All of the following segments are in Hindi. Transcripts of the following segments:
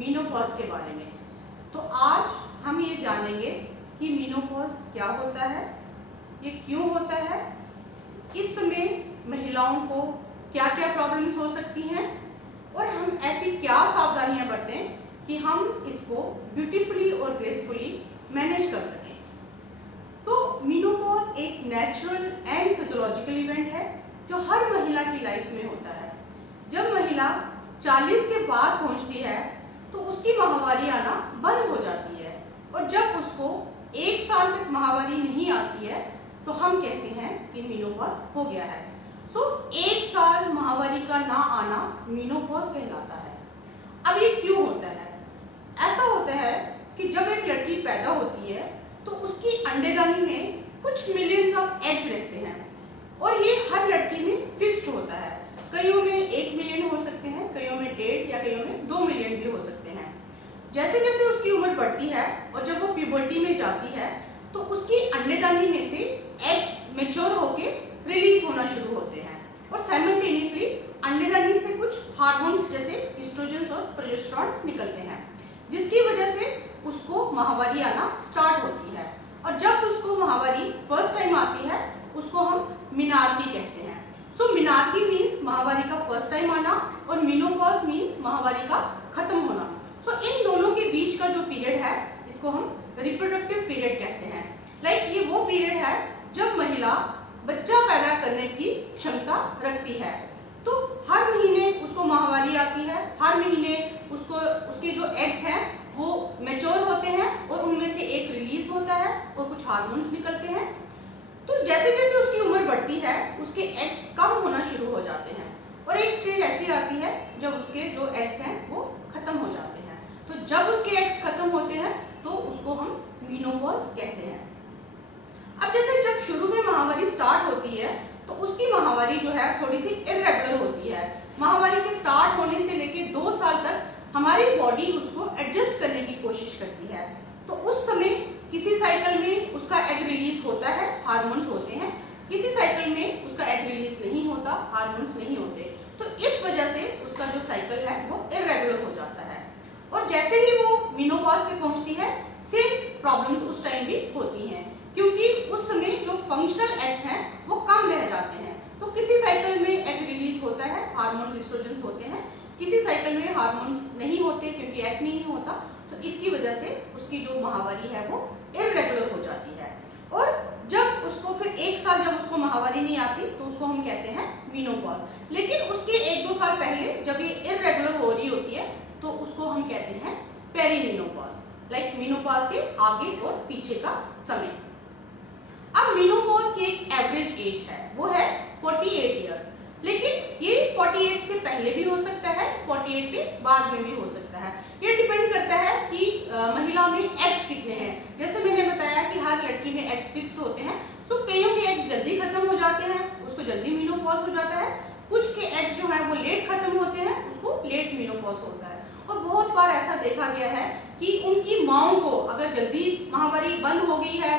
मेनोपॉज के बारे में। तो आज हम ये जानेंगे कि मेनोपॉज क्या होता है, ये क्यों होता है, इस समय महिलाओं को क्या क्या प्रॉब्लम्स हो सकती हैं और हम ऐसी क्या सावधानियां बरतें कि हम इसको ब्यूटीफुली और ग्रेसफुली मैनेज कर सकें। तो मेनोपॉज एक नेचुरल एंड फिजियोलॉजिकल इवेंट है जो हर महिला की लाइफ में होता है। जब महिला 40 के बाद पहुंचती है तो उसकी माहवारी आना बंद हो जाती है और जब उसको 1 साल तक माहवारी नहीं आती है तो हम कहते हैं कि मेनोपॉज हो गया है। सो 1 साल माहवारी का ना आना मेनोपॉज कहलाता है। अब ये क्यों होता है? ऐसा होता है कि जब एक लड़की पैदा होती है तो उसकी अंडेदानी में कुछ मिलियंस ऑफ एग्स रहते हैं और ये हर लड़की में फिक्स्ड होता है। कईयों में 1 मिलियन हो सकते हैं, कईयों में 1.5 या कईयों में 2 मिलियन भी हो सकते हैं। जैसे जैसे उसकी उम्र बढ़ती है और जब वो प्यूबर्टी में जाती है तो उसकी अंडेदानी में से एग्स मैच्योर होके रिलीज होना शुरू होते हैं और साइमल्टेनियसली अंडेदानी से कुछ हार्मोन्स जैसे एस्ट्रोजन और प्रोजेस्टेरॉन निकलते हैं, जिसकी वजह से उसको माहवारी आना स्टार्ट होती है। और जब उसको माहवारी फर्स्ट टाइम आती है उसको हम मेनार्की कहते हैं। सो मेनार्की मीन्स माहवारी का फर्स्ट टाइम आना और मेनोपॉज मीन्स माहवारी का खत्म होना। सो इन दोनों के बीच का जो पीरियड है इसको हम रिप्रोडक्टिव पीरियड कहते हैं। लाइक ये वो पीरियड है जब महिला बच्चा पैदा करने की क्षमता रखती है। तो हर महीने उसको माहवारी आती है, हर महीने उसको उसके जो एग्स हैं वो मैच्योर होते हैं और उनमें से एक रिलीज होता है और कुछ हार्मोन्स निकलते हैं। तो जैसे जैसे उसकी उम्र बढ़ती है उसके एग्स कम होना शुरू हो जाते हैं और एक स्टेज ऐसी आती है जब उसके जो एग्स हैं वो खत्म हो जाते हैं। तो जब उसके एग्स खत्म होते हैं तो उसको हम मेनोपॉज कहते हैं। अब जैसे जब शुरू में माहवारी स्टार्ट होती है तो उसकी माहवारी जो है थोड़ी सी इर्रेगुलर होती है। माहवारी के स्टार्ट होने से लेके 2 साल तक हमारी बॉडी उसको एडजस्ट करने की कोशिश करती है। तो उस समय किसी साइकिल में उसका एग रिलीज होता है, हार्मोन्स होते हैं, किसी साइकिल में उसका एग रिलीज नहीं होता, हार्मोन्स नहीं होते। तो इस वजह से उसका जो साइकिल है वो इर्रेगुलर हो जाता है और जैसे ही वो मेनोपॉज पे पहुंचती है सेम प्रॉब्लम्स उस टाइम भी होती हैं, क्योंकि उस समय जो फंक्शनल एग्स हैं वो कम रह जाते हैं। तो किसी साइकिल में एग रिलीज होता है, हार्मोन्स एस्ट्रोजन होते हैं, किसी साइकिल में हार्मोन्स नहीं होते क्योंकि एग नहीं होता। तो इसकी वजह से उसकी जो माहवारी है वो इर्रेगुलर हो जाती है और जब उसको फिर 1 साल जब उसको माहवारी नहीं आती तो उसको हम कहते हैं मेनोपॉज। लेकिन उसके 1-2 साल पहले जब ये इर्रेगुलर हो रही होती है तो उसको हम कहते हैं पेरीमेनोपॉज, लाइक मेनोपॉज के आगे और पीछे का समय। अब मेनोपॉज की एक एवरेज एज है वो है 48 ईयर्स, लेकिन ये 48 से पहले भी हो सकता है, 48 के बाद में भी हो सकता है। ये डिपेंड करता है कि महिला में एग्स कितने हैं। जैसे मैंने बताया कि हर लड़की में एग्स फिक्स्ड होते हैं, तो कईयों के एग्स जल्दी खत्म हो जाते हैं, उसको जल्दी मेनोपॉज हो जाता है। कुछ के एग्स जो है वो लेट खत्म होते हैं, उसको लेट मेनोपॉज होता है। और बहुत बार ऐसा देखा गया है कि उनकी माओं को अगर जल्दी माहवारी बंद हो गई है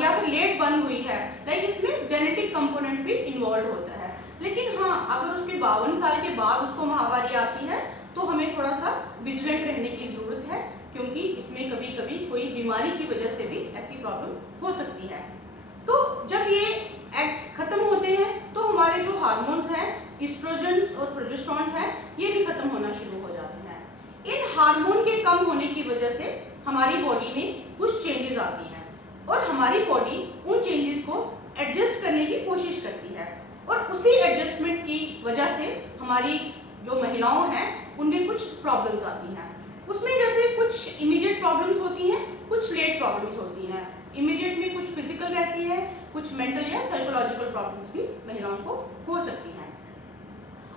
या फिर लेट बंद हुई है, लाइक इसमें जेनेटिक कंपोनेंट भी इन्वॉल्व होता है। लेकिन हाँ, अगर उसके 52 साल के बाद उसको माहवारी आती है तो हमें थोड़ा सा विजिलेंट रहने की जरूरत है, क्योंकि इसमें कभी कभी कोई बीमारी की वजह से भी ऐसी प्रॉब्लम हो सकती है। तो जब ये एग्स खत्म होते हैं तो हमारे जो हार्मोन्स हैं, एस्ट्रोजन्स और प्रोजेस्टेरॉन्स हैं, ये भी खत्म होना शुरू हो जाते हैं। इन हार्मोन के कम होने की वजह से हमारी बॉडी में कुछ चेंजेस आती हैं और हमारी बॉडी उन चेंजेस को एडजस्ट करने की कोशिश करती है और उसी एडजस्टमेंट की वजह से हमारी जो महिलाओं हैं उनमें कुछ प्रॉब्लम्स आती हैं। उसमें जैसे कुछ इमीडिएट प्रॉब्लम्स होती हैं, कुछ लेट प्रॉब्लम्स होती हैं। इमीडिएट में कुछ फिजिकल रहती है, कुछ मेंटल या साइकोलॉजिकल प्रॉब्लम्स भी महिलाओं को हो सकती हैं।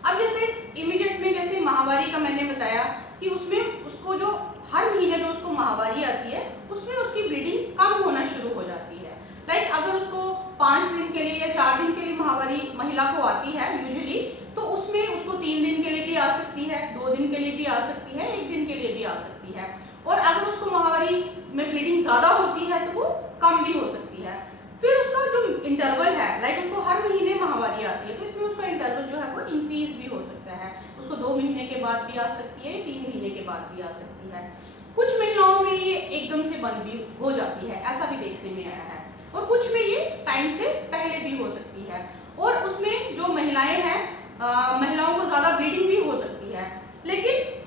अब जैसे इमीडिएट में जैसे माहवारी का मैंने बताया कि उसमें उसको जो हर महीने जो उसको माहवारी आती है उसमें उसकी ब्लीडिंग कम होना शुरू हो जाती है। लाइक अगर उसको 5 दिन के लिए या 4 दिन के लिए माहवारी महिला को आती है यूजुअली, तो उसमें उसको 3 दिन के लिए भी आ सकती है, 2 दिन के लिए भी आ सकती है, 1 दिन के लिए भी आ सकती है। और अगर उसको माहवारी में ब्लीडिंग ज्यादा होती है तो वो कम भी हो सकती है। फिर उसका जो इंटरवल है, लाइक उसको हर महीने माहवारी आती है तो इसमें उसका इंटरवल जो है वो इंक्रीज भी हो सकता है। उसको 2 महीने के बाद भी आ सकती है, 3 महीने के बात भी आ सकती है। कुछ महिलाओं में ये एकदम से बंद भी हो जाती है, ऐसा भी देखने में आया है, और कुछ में ये टाइम से पहले भी हो सकती है। और उसमें जो महिलाएं हैं, महिलाओं को ज़्यादा ब्लीडिंग भी हो सकती है, लेकिन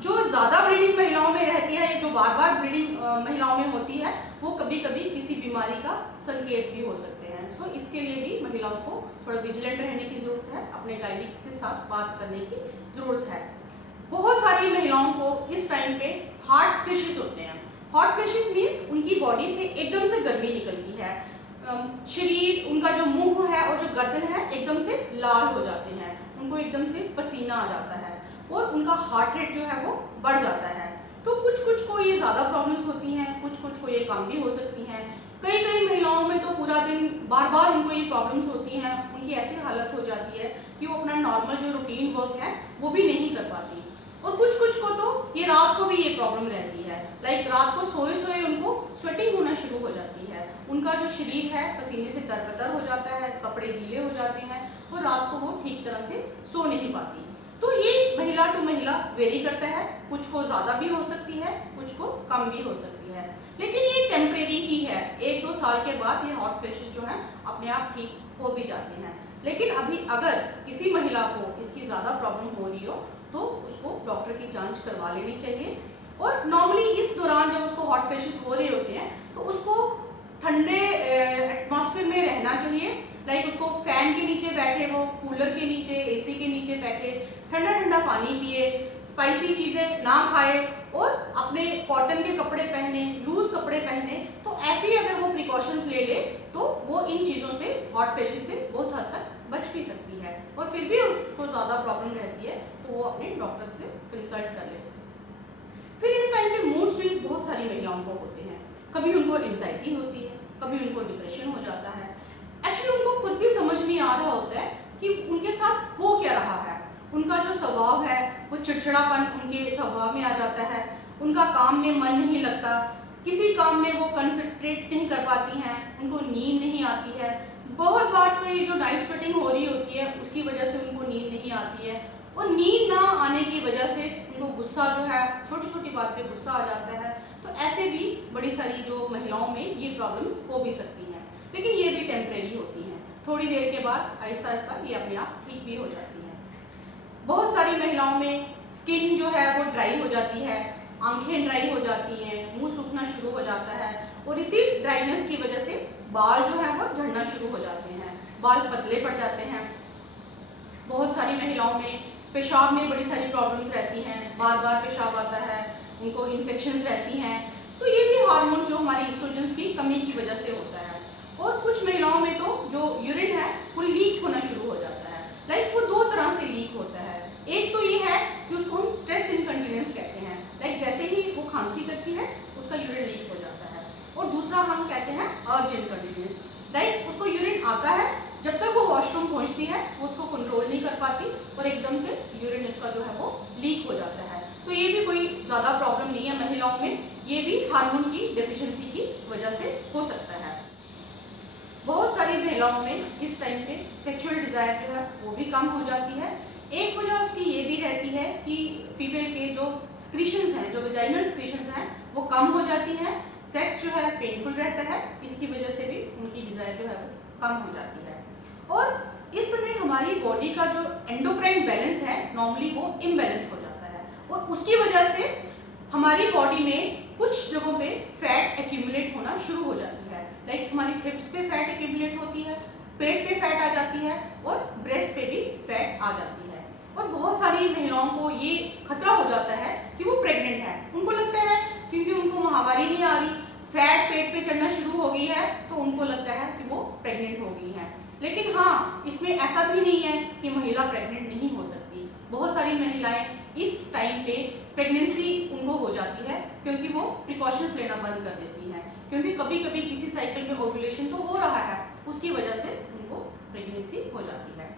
जो ज़्यादा ब्लीडिंग महिलाओं में रहती है या जो बार बार ब्लीडिंग महिलाओं में होती है, वो कभी कभी किसी बीमारी का संकेत भी हो सकते हैं। सो इसके लिए भी महिलाओं को थोड़ा विजिलेंट रहने की ज़रूरत है, अपने गाइनिक के साथ बात करने की ज़रूरत है। बहुत सारी महिलाओं को इस टाइम पे हॉट फ्लैशेस होते हैं। हॉट फ्लैशेस मीन्स उनकी बॉडी से एकदम से गर्मी निकलती है, शरीर, उनका जो मुंह है और जो गर्दन है एकदम से लाल हो जाते हैं, उनको एकदम से पसीना आ जाता है और उनका हार्ट रेट जो है वो बढ़ जाता है। तो कुछ कुछ को ये ज़्यादा प्रॉब्लम्स होती हैं, कुछ कुछ को ये कम भी हो सकती हैं। कई कई महिलाओं में तो पूरा दिन बार बार उनको ये प्रॉब्लम्स होती हैं, उनकी ऐसी हालत हो जाती है कि वो अपना नॉर्मल जो रूटीन वर्क है वो भी नहीं कर पाती। और कुछ कुछ को तो ये रात को भी ये प्रॉब्लम रहती है, लाइक रात को सोए सोए उनको स्वेटिंग होना शुरू हो जाती है, उनका जो शरीर है पसीने से तरबतर हो जाता है, कपड़े गीले हो जाते हैं और रात को वो ठीक तरह से सो नहीं पाती। तो ये महिला टू महिला वेरी करता है, कुछ को ज़्यादा भी हो सकती है, कुछ को कम भी हो सकती है, लेकिन ये टेम्परेरी ही है। 1-2 साल के बाद ये हॉट फ्लैशेस जो हैं अपने आप ठीक हो भी जाते हैं। लेकिन अभी अगर किसी महिला को इसकी ज़्यादा प्रॉब्लम हो रही हो तो उसको डॉक्टर की जांच करवा लेनी चाहिए। और नॉर्मली इस दौरान जब उसको हॉट फ्लैशेस हो रहे होते हैं तो उसको ठंडे एटमॉस्फेयर में रहना चाहिए, लाइक उसको फैन के नीचे बैठे, वो कूलर के नीचे, एसी के नीचे बैठे, ठंडा ठंडा पानी पिए, स्पाइसी चीज़ें ना खाए और अपने कॉटन के कपड़े पहने, लूज कपड़े पहने। तो ऐसे ही अगर वो प्रिकॉशंस ले ले तो वो इन चीज़ों से, हॉट फ्लैशेस से बहुत हद तक बच भी सकती है। और फिर भी उसको ज़्यादा प्रॉब्लम रहती है तो वो अपने डॉक्टर से कंसल्ट कर ले। फिर इस टाइम पे मूड स्विंग्स बहुत सारी महिलाओं को होते हैं, कभी उनको एंजाइटी होती है, कभी उनको डिप्रेशन हो जाता है। एक्चुअली उनको खुद भी समझ नहीं आ रहा होता है कि उनके साथ हो क्या रहा है। उनका जो स्वभाव है वो चिड़चिड़ापन उनके स्वभाव में आ जाता है, उनका काम में मन नहीं लगता, किसी काम में वो कंसंट्रेट नहीं कर पाती हैं, उनको नींद नहीं आती है। बहुत बार तो ये जो नाइट स्वेटिंग हो रही होती है उसकी वजह से उनको नींद नहीं आती है, और नींद ना आने की वजह से उनको गुस्सा जो है, छोटी छोटी बात पे गुस्सा आ जाता है। तो ऐसे भी बड़ी सारी जो महिलाओं में ये प्रॉब्लम्स हो भी सकती हैं, लेकिन ये भी टेम्परेरी होती हैं, थोड़ी देर के बाद आहिस्ता आहिस्ता ये अपने आप ठीक भी हो जाती हैं। बहुत सारी महिलाओं में स्किन जो है वो ड्राई हो जाती है, आंखें ड्राई हो जाती हैं, मुंह सूखना शुरू हो जाता है, और इसी ड्राइनेस की वजह से बाल जो है वो झड़ना शुरू हो जाते हैं, बाल पतले पड़ जाते हैं। बहुत सारी महिलाओं में पेशाब में बड़ी सारी प्रॉब्लम्स रहती हैं, बार बार पेशाब आता है, उनको इन्फेक्शंस रहती हैं। तो ये भी हार्मोन जो हमारी एस्ट्रोजन्स की कमी की वजह से होता है। और कुछ महिलाओं में तो जो यूरिन है वो लीक होना शुरू हो जाता है, लाइक वो दो तरह से लीक होता है। एक तो ये है कि उसको हम स्ट्रेस इनकंटिनेंस कहते हैं, लाइक जैसे ही वो खांसी करती है उसका यूरिन लीक हो जाता है। और दूसरा हम कहते हैं अर्ज इनकंटिनेंस, लाइक उसको यूरिन आता है, जब तक वो वॉशरूम पहुंचती है वो उसको कंट्रोल नहीं कर पाती और एकदम से यूरिन उसका जो है वो लीक हो जाता है। तो ये भी कोई ज़्यादा प्रॉब्लम नहीं है महिलाओं में, ये भी हार्मोन की डेफिशिएंसी की वजह से हो सकता है। बहुत सारी महिलाओं में इस टाइम पे सेक्सुअल डिज़ायर जो है वो भी कम हो जाती है। एक वजह उसकी ये भी रहती है कि फीमेल के जो स्क्रीशंस हैं, जो वेजाइनल स्क्रीशंस हैं वो कम हो जाती हैं, सेक्स जो है पेनफुल रहता है, इसकी वजह से भी उनकी डिज़ायर जो है वो कम हो जाती है। और इस समय हमारी बॉडी का जो एंडोक्राइन बैलेंस है नॉर्मली वो इम्बैलेंस हो जाता है, और उसकी वजह से हमारी बॉडी में कुछ जगहों पे फैट एक्यूमुलेट होना शुरू हो जाती है, लाइक हमारी हिप्स पे फैट एक्यूमुलेट होती है, पेट पे फैट आ जाती है और ब्रेस्ट पे भी फैट आ जाती है। और बहुत सारी महिलाओं को ये खतरा हो जाता है कि वो प्रेग्नेंट है, उनको लगता है क्योंकि उनको माहवारी नहीं आ रही, फैट पेट पे चढ़ना शुरू हो गई है, तो उनको लगता है कि वो प्रेग्नेंट हो गई है। लेकिन हाँ, इसमें ऐसा भी नहीं है कि महिला प्रेग्नेंट नहीं हो सकती। बहुत सारी महिलाएं इस टाइम पे प्रेगनेंसी उनको हो जाती है क्योंकि वो प्रिकॉशंस लेना बंद कर देती हैं, क्योंकि कभी कभी किसी साइकिल में ओव्यूलेशन तो हो रहा है, उसकी वजह से उनको प्रेगनेंसी हो जाती है।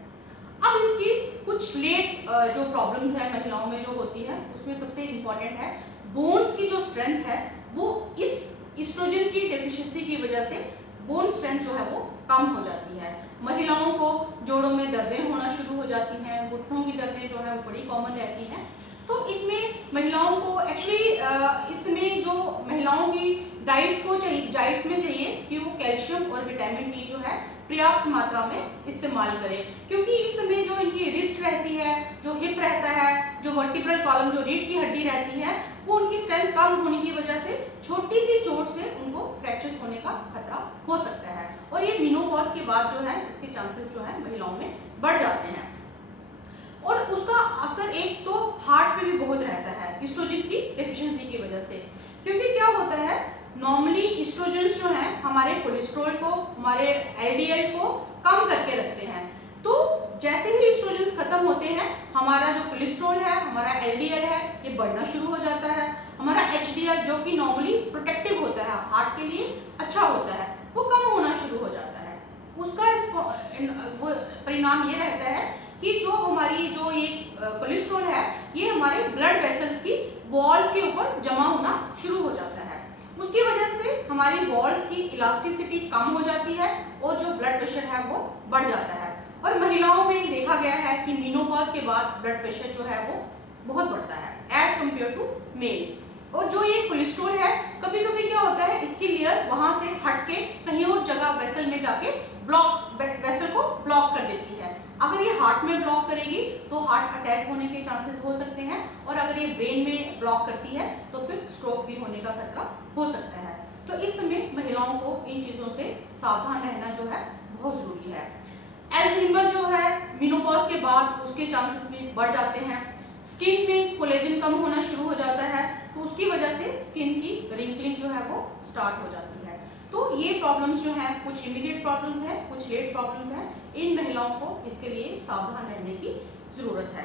अब इसकी कुछ लेट जो प्रॉब्लम्स है महिलाओं में जो होती है, उसमें सबसे इम्पॉर्टेंट है बोन्स की जो स्ट्रेंथ है वो इस एस्ट्रोजन की डेफिशिएंसी की वजह से बोन स्ट्रेंथ जो है वो कम हो जाती है। महिलाओं को जोड़ों में दर्दें होना शुरू हो जाती हैं, घुटनों की दर्दें जो है वो बड़ी कॉमन रहती हैं। तो इसमें महिलाओं को एक्चुअली इसमें जो महिलाओं की डाइट में चाहिए कि वो कैल्शियम और विटामिन डी जो है पर्याप्त मात्रा में इस्तेमाल करें, क्योंकि इस समय जो इनकी रिस्ट रहती है, जो हिप रहता है, जो वर्टिब्रल कॉलम जो रीढ़ की हड्डी रहती है, वो उनकी स्ट्रेंथ कम होने की वजह से छोटी सी चोट से उनको फ्रैक्चर्स होने का खतरा हो सकता है। और ये मेनोपॉज के बाद जो है इसके चांसेस जो है महिलाओं में बढ़ जाते हैं। और उसका असर एक तो हार्ट पे भी बहुत रहता है ईस्ट्रोजन की डेफिशिएंसी की वजह से, क्योंकि क्या होता है नॉर्मली ईस्ट्रोजन्स जो हैं हमारे कोलेस्ट्रॉल को, हमारे एलडीएल को कम करके रखते हैं। तो जैसे ही ईस्ट्रोजन्स खत्म होते हैं हमारा जो कोलेस्ट्रॉल है, हमारा एलडीएल है, ये बढ़ना शुरू हो जाता है। हमारा एचडीएल जो कि नॉर्मली प्रोटेक्टिव होता है, हार्ट के लिए अच्छा होता है, वो कम होना शुरू हो जाता है। उसका परिणाम ये रहता है कि जो हमारी जो ये कोलेस्ट्रॉल है ये हमारे ब्लड वेसल्स की वॉल्स के ऊपर जमा होना शुरू हो जाता है। उसकी वजह से हमारी वॉल्स की इलास्टिसिटी कम हो जाती है और जो ब्लड प्रेशर है वो बढ़ जाता है। और महिलाओं में देखा गया है कि मेनोपॉज के बाद ब्लड प्रेशर जो है वो बहुत बढ़ता है एज कम्पेयर टू मेल्स। और जो ये कोलेस्ट्रॉल है कभी कभी क्या होता है इसकी लेयर वहां से हट के कहीं और जगह वेसल में जाके वेसल को ब्लॉक कर देती है। अगर ये हार्ट में ब्लॉक करेगी तो हार्ट अटैक होने के चांसेस हो सकते हैं, और अगर ये ब्रेन में ब्लॉक करती है तो फिर स्ट्रोक भी होने का खतरा हो सकता है। तो इस समय महिलाओं को इन चीज़ों से सावधान रहना जो है बहुत ज़रूरी है। अल्जाइमर जो है मेनोपॉज के बाद उसके चांसेस भी बढ़ जाते हैं। स्किन में कोलेजन कम होना शुरू हो जाता है, तो उसकी वजह से स्किन की रिंकलिंग जो है वो स्टार्ट हो जाती है। तो ये प्रॉब्लम्स जो हैं कुछ इमीडिएट प्रॉब्लम्स हैं, कुछ लेट प्रॉब्लम्स हैं। इन महिलाओं को इसके लिए सावधान रहने की ज़रूरत है।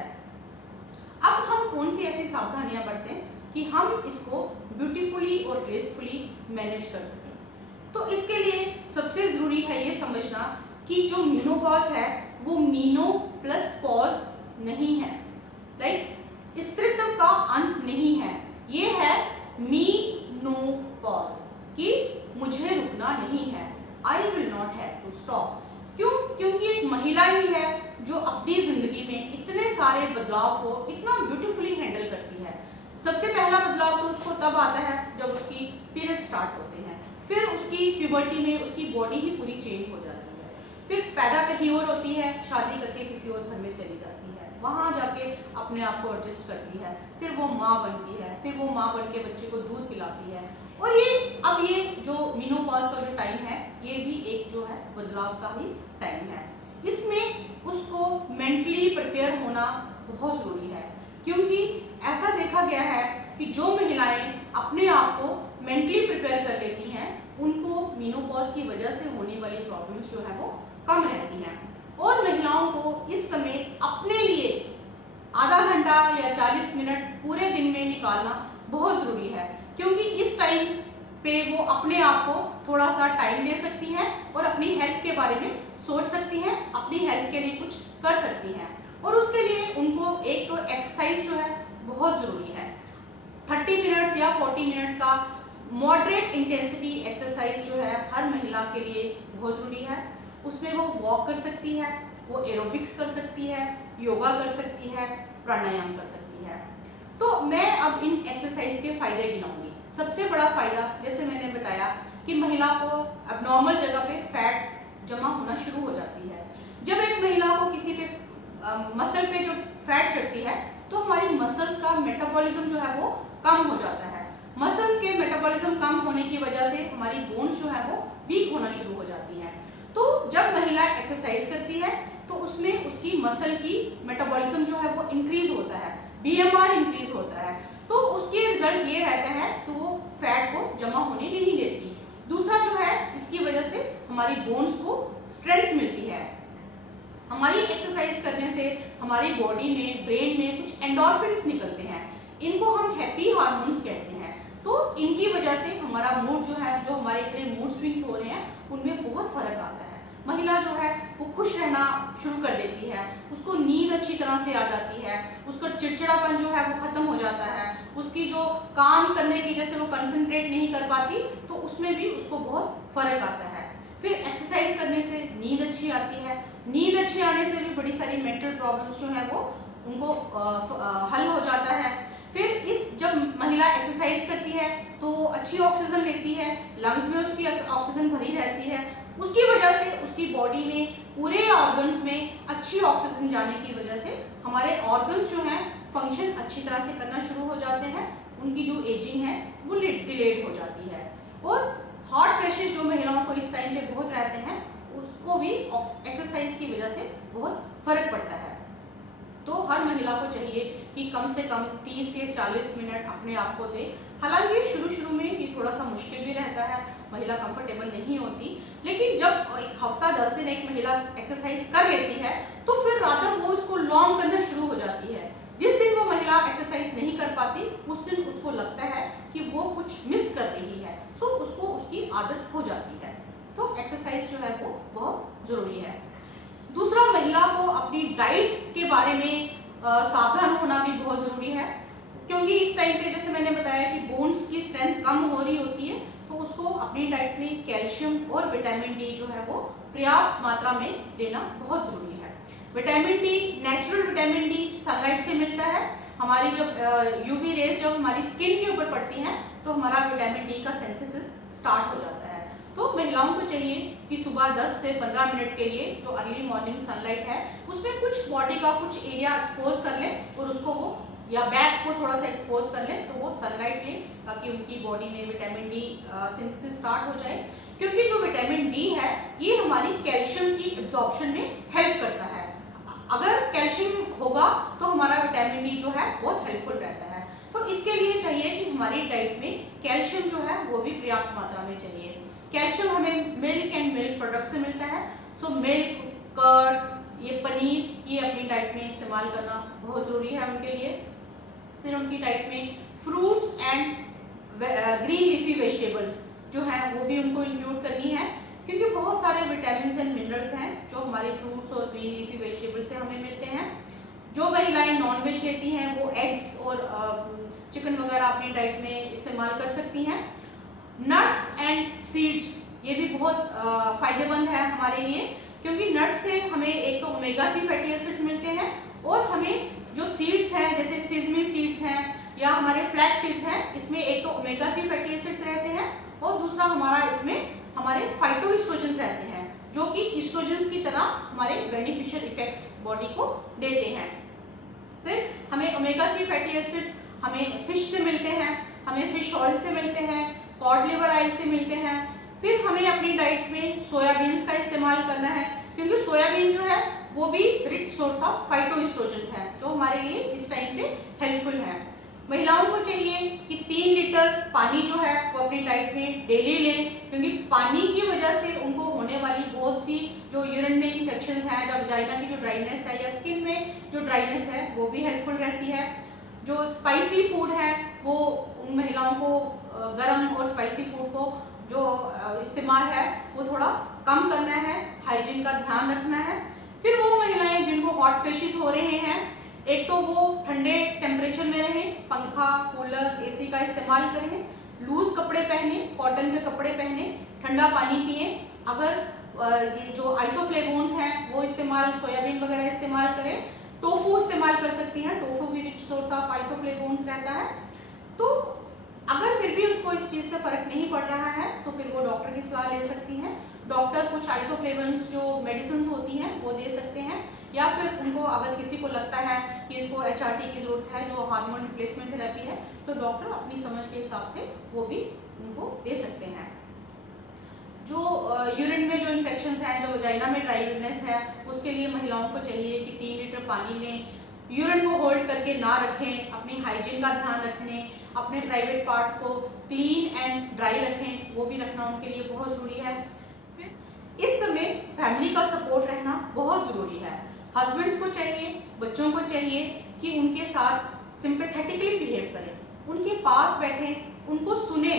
अब हम कौन सी ऐसी सावधानियां बरतें कि हम इसको ब्यूटीफुली और ग्रेसफुली मैनेज कर सकें। तो इसके लिए सबसे ज़रूरी है ये समझना कि जो मेनोपॉज है वो मीनो प्लस पॉज नहीं है, लाइक स्त्रीत्व का अंत नहीं है, ये है मी नो पॉज, कि मुझे रुकना नहीं है, I will not have to stop. क्यों? क्योंकि एक महिला ही है जो अपनी जिंदगी में इतने सारे बदलाव को इतना ब्यूटीफुली हैंडल करती है। सबसे पहला बदलाव तो उसको तब आता है जब उसकी पीरियड स्टार्ट होते हैं, फिर उसकी प्यूबर्टी में उसकी बॉडी ही पूरी चेंज हो जाती है, फिर पैदा कहीं और होती है, शादी करके किसी और घर में चली जाती है, वहाँ जाके अपने आप को एडजस्ट करती है, फिर वो माँ बनती है, फिर वो माँ बन के बच्चे को दूध पिलाती है। और ये जो मेनोपॉज का जो टाइम है ये भी एक जो है बदलाव का ही टाइम है। इसमें उसको मेंटली प्रिपेयर होना बहुत ज़रूरी है, क्योंकि ऐसा देखा गया है कि जो महिलाएं अपने आप को मेंटली प्रिपेयर कर लेती हैं उनको मेनोपॉज की वजह से होने वाली प्रॉब्लम्स जो है वो कम रहती हैं। और महिलाओं को इस समय अपने लिए आधा घंटा या 40 मिनट पूरे दिन में निकालना बहुत ज़रूरी है, क्योंकि इस टाइम पे वो अपने आप को थोड़ा सा टाइम दे सकती हैं और अपनी हेल्थ के बारे में सोच सकती हैं, अपनी हेल्थ के लिए कुछ कर सकती हैं। और उसके लिए उनको एक तो एक्सरसाइज जो है बहुत ज़रूरी है। 30 मिनट्स या 40 मिनट्स का मॉडरेट इंटेंसिटी एक्सरसाइज जो है हर महिला के लिए बहुत ज़रूरी है। उसमें वो वॉक कर सकती है, वो एरोबिक्स कर सकती है, योगा कर सकती है, प्राणायाम कर सकती है। तो मैं अब इन एक्सरसाइज के फ़ायदे गिनाऊंगी। सबसे बड़ा फ़ायदा जैसे मैंने बताया कि महिला को अब नॉर्मल जगह पे फैट जमा होना शुरू हो जाती है। जब एक महिला को किसी पे मसल पे जो फैट चढ़ती है तो हमारी मसल्स का मेटाबॉलिज्म जो है वो कम हो जाता है। मसल्स के मेटाबॉलिज्म कम होने की वजह से हमारी बोन्स जो है वो वीक होना शुरू हो जाती हैं। तो जब महिला एक्सरसाइज करती है तो उसमें उसकी मसल की मेटाबॉलिज्म जो है वो इंक्रीज होता है, BMR इंक्रीज होता है, तो उसके रिजल्ट ये रहता है तो वो फैट को जमा होने नहीं देती। दूसरा जो है इसकी वजह से हमारी बोन्स को स्ट्रेंथ मिलती है। हमारी एक्सरसाइज करने से हमारी बॉडी में, ब्रेन में कुछ एंडोर्फिन्स निकलते हैं, इनको हम हैप्पी हार्मोन्स कहते हैं। तो इनकी वजह से हमारा मूड जो है, जो हमारे इतने मूड स्विंग्स हो रहे हैं उनमें बहुत फर्क आता है। महिला जो है वो खुश रहना शुरू कर देती है, उसको नींद अच्छी तरह से आ जाती है, उसका चिड़चिड़ापन जो है वो खत्म हो जाता है, उसकी जो काम करने की जैसे वो कंसंट्रेट नहीं कर पाती तो उसमें भी उसको बहुत फर्क आता है। फिर एक्सरसाइज करने से नींद अच्छी आती है, नींद अच्छी आने से भी बड़ी सारी मेंटल प्रॉब्लम्स जो है वो उनको हल हो जाता है। फिर इस जब महिला एक्सरसाइज करती है तो वो अच्छी ऑक्सीजन लेती है, लंग्स में उसकी ऑक्सीजन भरी रहती है, उसकी वजह से उसकी बॉडी में पूरे ऑर्गन्स में अच्छी ऑक्सीजन जाने की वजह से हमारे ऑर्गन्स जो हैं फंक्शन अच्छी तरह से करना शुरू हो जाते हैं, उनकी जो एजिंग है वो डिलेड हो जाती है। और हॉट फ्लैशेस जो महिलाओं को इस टाइम पे बहुत रहते हैं उसको भी एक्सरसाइज की वजह से बहुत फर्क पड़ता है। तो हर महिला को चाहिए कि कम से कम 30 से 40 मिनट अपने आप को दे। हालांकि शुरू में ये थोड़ा सा मुश्किल भी रहता है, महिला कंफर्टेबल नहीं होती, लेकिन जब एक हफ्ता 10 दिन एक महिला एक्सरसाइज कर लेती है तो फिर रादर वो इसको लॉन्ग करना शुरू हो जाती है। जिस दिन वो महिला एक्सरसाइज नहीं कर पाती उस दिन उसको लगता है कि वो कुछ मिस कर रही है, सो उसको उसकी आदत हो जाती है। तो एक्सरसाइज जो है वो बहुत जरूरी है। दूसरा, महिला को अपनी डाइट के बारे में सावधान होना भी बहुत जरूरी है, क्योंकि इस टाइम पे जैसे मैंने बताया कि बोन्स की स्ट्रेंथ कम हो रही होती है, तो उसको अपनी डाइट में कैल्शियम और विटामिन डी जो है वो पर्याप्त मात्रा में लेना बहुत जरूरी है। Vitamin D, natural vitamin D sunlight से मिलता है। हमारी जब यूवी रेज जब हमारी स्किन के ऊपर पड़ती हैं तो हमारा विटामिन डी का सिंथेसिस स्टार्ट हो जाता है। तो महिलाओं को चाहिए कि सुबह 10 से 15 मिनट के लिए जो अर्ली मॉर्निंग सनलाइट है उसमें कुछ बॉडी का कुछ एरिया एक्सपोज कर लें और उसको वो या बैक को थोड़ा सा एक्सपोज कर लें, तो वो सनलाइट लें ताकि उनकी बॉडी में विटामिन डी सिंथेसिस स्टार्ट हो जाए। क्योंकि जो विटामिन डी है ये हमारी कैल्शियम की एब्जॉर्प्शन में हेल्प करता है। अगर कैल्शियम होगा तो हमारा विटामिन डी जो है बहुत हेल्पफुल रहता है। तो इसके लिए चाहिए कि हमारी डाइट में कैल्शियम जो है वो भी पर्याप्त मात्रा में चाहिए। कैल्शियम हमें मिल्क एंड मिल्क प्रोडक्ट से मिलता है। सो मिल्क, कर्ड, ये पनीर, ये अपनी डाइट में इस्तेमाल करना बहुत ज़रूरी है उनके लिए। फिर उनकी डाइट में fruits and green leafy vegetables जो है वो भी उनको इंक्लूड करनी है, क्योंकि बहुत सारे विटामिन एंड मिनरल्स हैं जो हमारे फ्रूट्स और ग्रीन लीफी वेजिटेबल्स से हमें मिलते हैं। जो महिलाएं नॉनवेज लेती हैं वो एग्स और चिकन वगैरह अपनी डाइट में इस्तेमाल कर सकती हैं। नट्स एंड सीड्स ये भी बहुत फायदेमंद है हमारे लिए, क्योंकि नट्स से हमें एक तो ओमेगा 3 फैटी एसिड्स मिलते हैं और हमें जो सीड्स हैं जैसे सिजमी सीड्स हैं या हमारे फ्लैक्स सीड्स हैं, इसमें एक तो ओमेगा 3 फैटी एसिड्स रहते हैं और दूसरा हमारा इसमें हमारे फाइटोएस्ट्रोजेंस रहते हैं जो कि एस्ट्रोजेंस की तरह हमारे बेनिफिशियल इफेक्ट्स बॉडी को देते हैं। फिर हमें ओमेगा 3 फैटी एसिड्स हमें फिश से मिलते हैं, हमें फिश ऑयल से मिलते हैं, कॉड लिवर ऑयल से मिलते हैं। फिर हमें अपनी डाइट में सोयाबीन्स का इस्तेमाल करना है, क्योंकि सोयाबीन जो है वो भी रिच सोर्स ऑफ फाइटोएस्ट्रोजेंस है जो हमारे लिए इस टाइम पे हेल्पफुल है। महिलाओं को चाहिए कि 3 लीटर पानी जो है वो अपनी डाइट में डेली लें, क्योंकि पानी की वजह से उनको होने वाली बहुत सी जो यूरिन में इन्फेक्शंस हैं, या वजाइना की जो ड्राइनेस है या स्किन में जो ड्राइनेस है वो भी हेल्पफुल रहती है। जो स्पाइसी फूड है वो उन महिलाओं को गरम और स्पाइसी फूड को जो इस्तेमाल है वो थोड़ा कम करना है, हाइजीन का ध्यान रखना है। फिर वो महिलाएं जिनको हॉट फ्लैशेस हो रहे हैं, एक तो वो ठंडे टेम्परेचर में रहें, पंखा, कूलर, एसी का इस्तेमाल करें, लूज कपड़े पहने, कॉटन के कपड़े पहने, ठंडा पानी पिए। अगर ये जो आइसोफ्लेवोन्स हैं वो इस्तेमाल, सोयाबीन वगैरह इस्तेमाल करें। टोफू इस्तेमाल कर सकती हैं, टोफू भी रिच सोर्स ऑफ आइसोफ्लेवोन्स रहता है। तो अगर फिर भी उसको इस चीज़ से फर्क नहीं पड़ रहा है तो फिर वो डॉक्टर की सलाह ले सकती हैं। डॉक्टर कुछ आइसोफ्लेवोन्स जो मेडिसिन होती हैं वो दे सकते हैं, या फिर उनको अगर किसी को लगता है कि इसको HRT की ज़रूरत है जो हार्मोन रिप्लेसमेंट थेरेपी है, तो डॉक्टर अपनी समझ के हिसाब से वो भी उनको दे सकते हैं। जो यूरिन में जो इन्फेक्शंस हैं, जो वजाइना में ड्राइनेस है, उसके लिए महिलाओं को चाहिए कि 3 लीटर पानी लें, यूरिन को होल्ड करके ना रखें, अपनी हाइजीन का ध्यान रखने, अपने प्राइवेट पार्ट्स को क्लीन एंड ड्राई रखें, वो भी रखना उनके लिए बहुत ज़रूरी है। फिर इस समय फैमिली का सपोर्ट रहना बहुत ज़रूरी है। हस्बैंड्स को चाहिए, बच्चों को चाहिए कि उनके साथ सिंपैथेटिकली बिहेव करें, उनके पास बैठें, उनको सुने,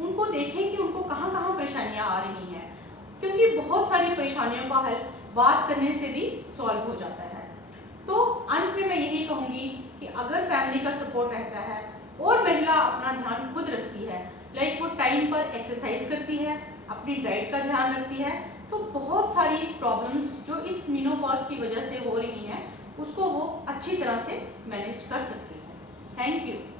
उनको देखें कि उनको कहाँ कहाँ परेशानियाँ आ रही हैं, क्योंकि बहुत सारी परेशानियों का हल बात करने से भी सॉल्व हो जाता है। तो अंत में मैं यही कहूँगी कि अगर फैमिली का सपोर्ट रहता है और महिला अपना ध्यान खुद रखती है, लाइक वो टाइम पर एक्सरसाइज करती है, अपनी डाइट का ध्यान रखती है, तो बहुत सारी प्रॉब्लम्स जो इस मेनोपॉज की वजह से हो रही हैं उसको वो अच्छी तरह से मैनेज कर सकती है। Thank you.